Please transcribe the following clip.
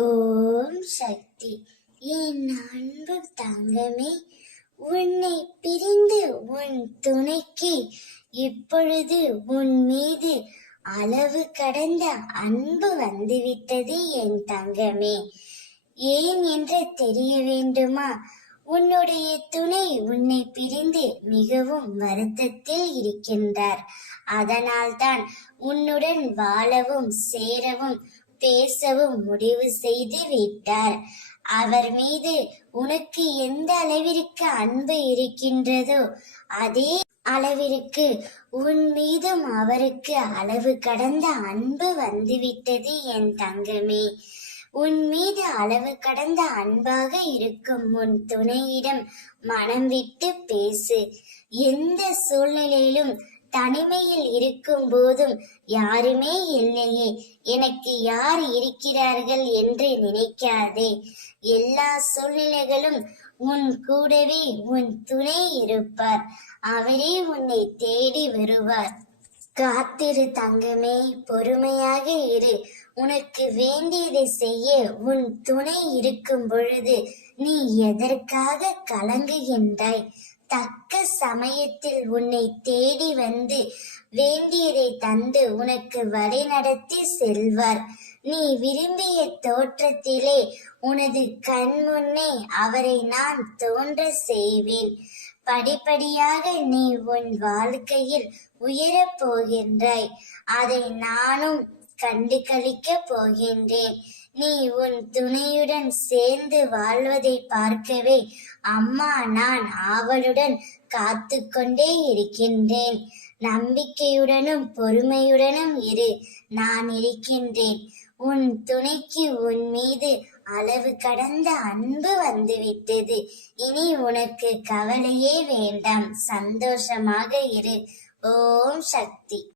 ஓம் சக்தி. என் அன்பு தங்கமே, உன்னை பிரிந்து உன் துணைக்கு இப்பொழுது உன் மீது அளவு கடந்த அன்பு வந்துவிட்டது என் தங்கமே. ஏன் என்று தெரிய வேண்டுமா? உன்னுடைய துணை உன்னை பிரிந்து மிகவும் வருத்தத்தில் இருக்கின்றார். அதனால்தான் உன்னுடன் வாழவும் சேரவும் பேசவும் முடிவு செய்து விட்டார். அவர் மீது உனக்கு எந்த அளவிற்கு அன்பு இருக்கின்றதோ அதே அளவிற்கு உன் மீதும் அவருக்கு அளவு கடந்த அன்பு வந்துவிட்டது என் தங்கமே. உன் மீது அளவு கடந்த அன்பாக இருக்கும் உன் துணையிடம் மனம் விட்டு பேசு. எந்த சூழ்நிலையிலும் தனிமையில் இருக்கும் போதும் யாருமே இல்லையே, எனக்கு யார் இருக்கிறார்கள் என்று நினைக்காதே. எல்லா சூழ்நிலைகளும் உன் கூடவே உன் துணை இருப்பார். அவரே உன்னை தேடி வருவார். காத்திரு தங்கமே, பொறுமையாக இரு. உனக்கு வேண்டியதை செய்ய உன் துணை இருக்கும் பொழுது நீ எதற்காக கலங்குகின்றாய்? தக்க சமயத்தில் உன்னை தேடி வந்து வேண்டியதை தந்து உனக்கு வழி நடத்தி செல்வார். நீ விரும்பிய தோற்றத்திலே உனது கண் முன்னே அவரை நான் தோன்ற செய்வேன். படிப்படியாக நீ உன் வாழ்க்கையில் உயரப் போகின்றாய். அதை நானும் கண்டு களிக்கப் போகின்றேன். நீ உன் துணையுடன் சேர்ந்து வாழ்வதை பார்க்கவே அம்மா நான் ஆவலுடன் காத்து கொண்டே இருக்கின்றேன். நம்பிக்கையுடனும் பொறுமையுடனும் இரு, நான் இருக்கின்றேன். உன் துணைக்கு உன் மீது அளவு கடந்த அன்பு வந்துவிட்டது. இனி உனக்கு கவலையே வேண்டாம், சந்தோஷமாக இரு. ஓம் சக்தி.